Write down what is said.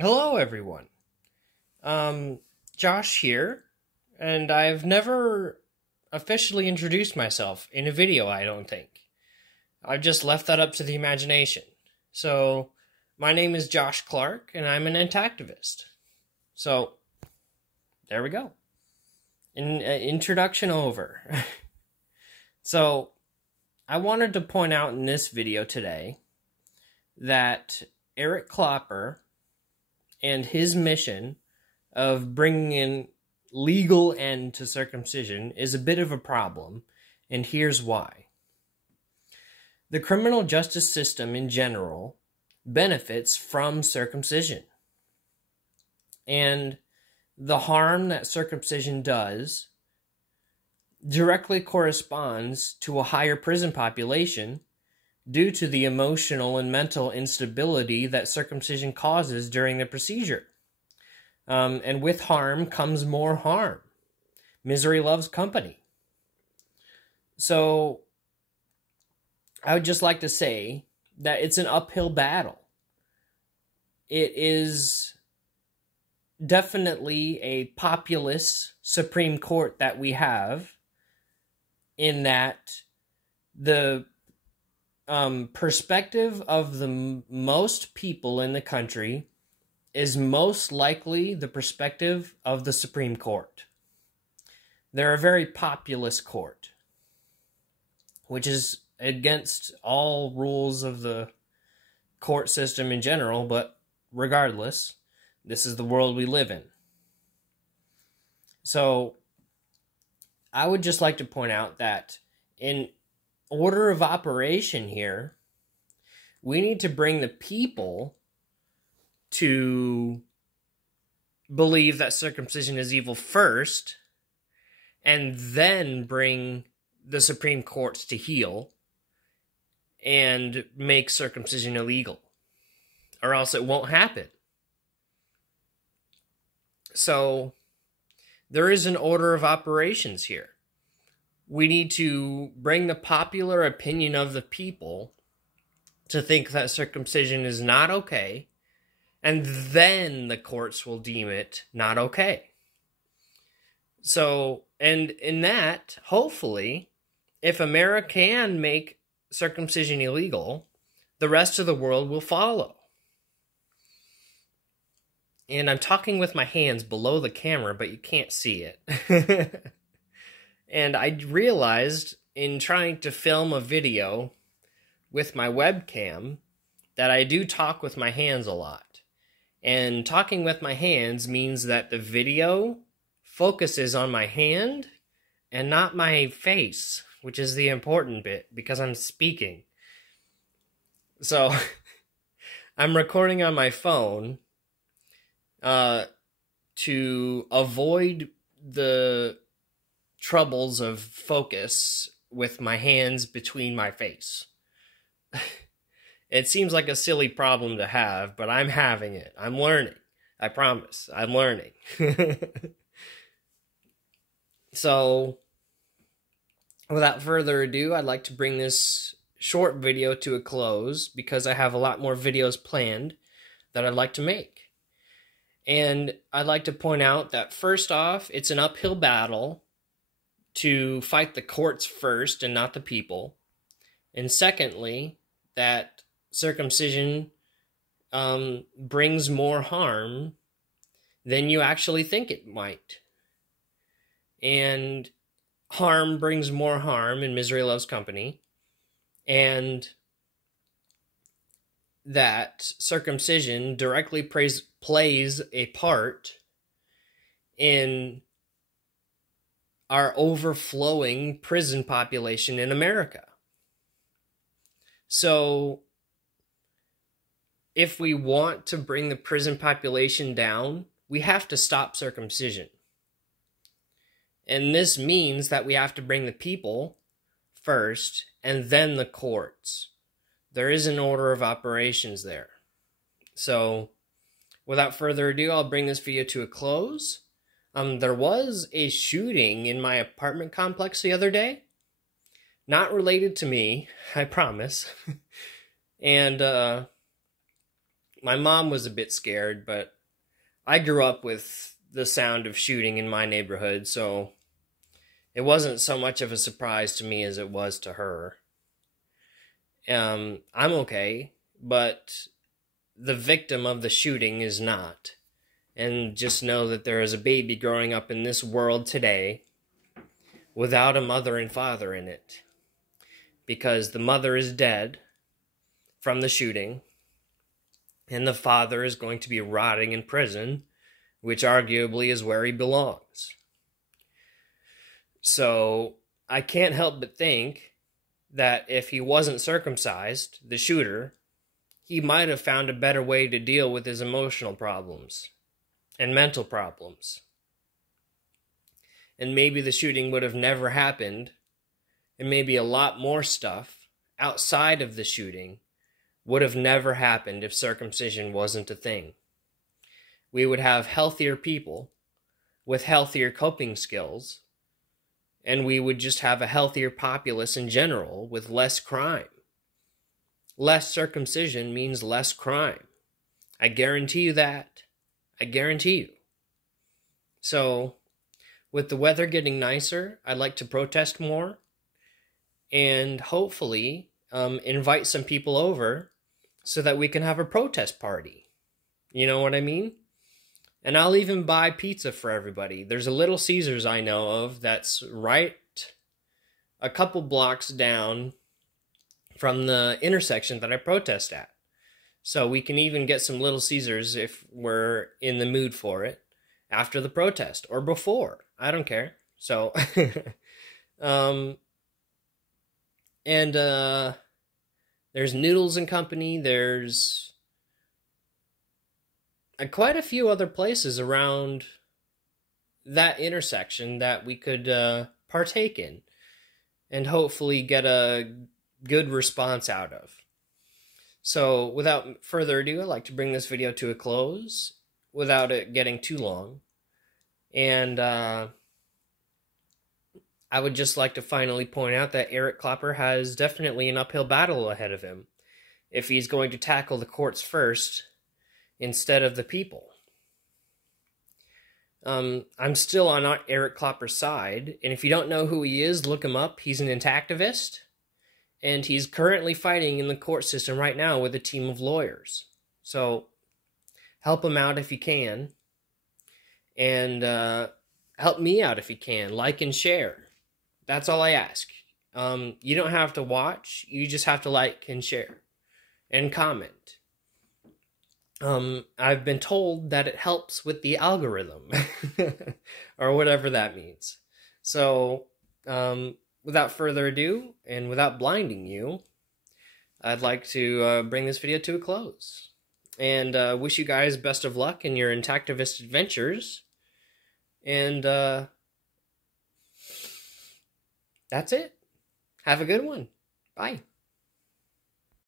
Hello, everyone. Josh here, and I've never officially introduced myself in a video, I don't think. I've just left that up to the imagination. So, my name is Josh Clark, and I'm an anti-activist. So, there we go. Introduction over. So, I wanted to point out in this video today that Eric Klopper and his mission of bringing in legal end to circumcision is a bit of a problem, and here's why. The criminal justice system in general benefits from circumcision, and the harm that circumcision does directly corresponds to a higher prison population due to the emotional and mental instability that circumcision causes during the procedure. And with harm comes more harm. Misery loves company. So, I would just like to say that it's an uphill battle. It is definitely a populist Supreme Court that we have, in that the perspective of the most people in the country is most likely the perspective of the Supreme Court. They're a very populist court, which is against all rules of the court system in general, but regardless, this is the world we live in. So, I would just like to point out that in order of operation here, we need to bring the people to believe that circumcision is evil first, and then bring the Supreme Courts to heel and make circumcision illegal, or else it won't happen. So, there is an order of operations here. We need to bring the popular opinion of the people to think that circumcision is not okay, and then the courts will deem it not okay. So, and in that, hopefully, if America can make circumcision illegal, the rest of the world will follow. And I'm talking with my hands below the camera, but you can't see it. And I realized in trying to film a video with my webcam that I do talk with my hands a lot. And talking with my hands means that the video focuses on my hand and not my face, which is the important bit because I'm speaking. So, I'm recording on my phone to avoid the troubles of focus with my hands between my face. It seems like a silly problem to have, but I'm having it. I'm learning. I promise. I'm learning. So, without further ado, I'd like to bring this short video to a close because I have a lot more videos planned that I'd like to make. And I'd like to point out that first off, it's an uphill battle to fight the courts first and not the people. And secondly, that circumcision brings more harm than you actually think it might. And harm brings more harm, and misery loves company. And that circumcision directly plays a part in our overflowing prison population in America. So, if we want to bring the prison population down, we have to stop circumcision. And this means that we have to bring the people first, and then the courts. There is an order of operations there. So, without further ado, I'll bring this video to a close. There was a shooting in my apartment complex the other day. Not related to me, I promise. And My mom was a bit scared, but I grew up with the sound of shooting in my neighborhood, so it wasn't so much of a surprise to me as it was to her. I'm okay, but the victim of the shooting is not. And just know that there is a baby growing up in this world today without a mother and father in it. Because the mother is dead from the shooting, and the father is going to be rotting in prison, which arguably is where he belongs. So I can't help but think that if he wasn't circumcised, the shooter, he might have found a better way to deal with his emotional problems and mental problems. And maybe the shooting would have never happened, and maybe a lot more stuff outside of the shooting would have never happened if circumcision wasn't a thing. We would have healthier people with healthier coping skills, and we would just have a healthier populace in general with less crime. Less circumcision means less crime. I guarantee you that. I guarantee you. So, with the weather getting nicer, I'd like to protest more and hopefully invite some people over so that we can have a protest party. You know what I mean? And I'll even buy pizza for everybody. There's a Little Caesars I know of that's right a couple blocks down from the intersection that I protest at. So we can even get some Little Caesars if we're in the mood for it after the protest or before. I don't care. So, there's Noodles and Company. There's quite a few other places around that intersection that we could partake in and hopefully get a good response out of. So without further ado, I'd like to bring this video to a close without it getting too long. And I would just like to finally point out that Eric Clapper has definitely an uphill battle ahead of him if he's going to tackle the courts first instead of the people. I'm still on Eric Clapper's side, and if you don't know who he is, look him up. He's an intactivist, and he's currently fighting in the court system right now with a team of lawyers. So help him out if you can, and help me out if you can. Like and share. That's all I ask. You don't have to watch. You just have to like and share and comment. I've been told that it helps with the algorithm or whatever that means. So, without further ado and without blinding you, I'd like to bring this video to a close and wish you guys best of luck in your intactivist adventures. And that's it. Have a good one. Bye.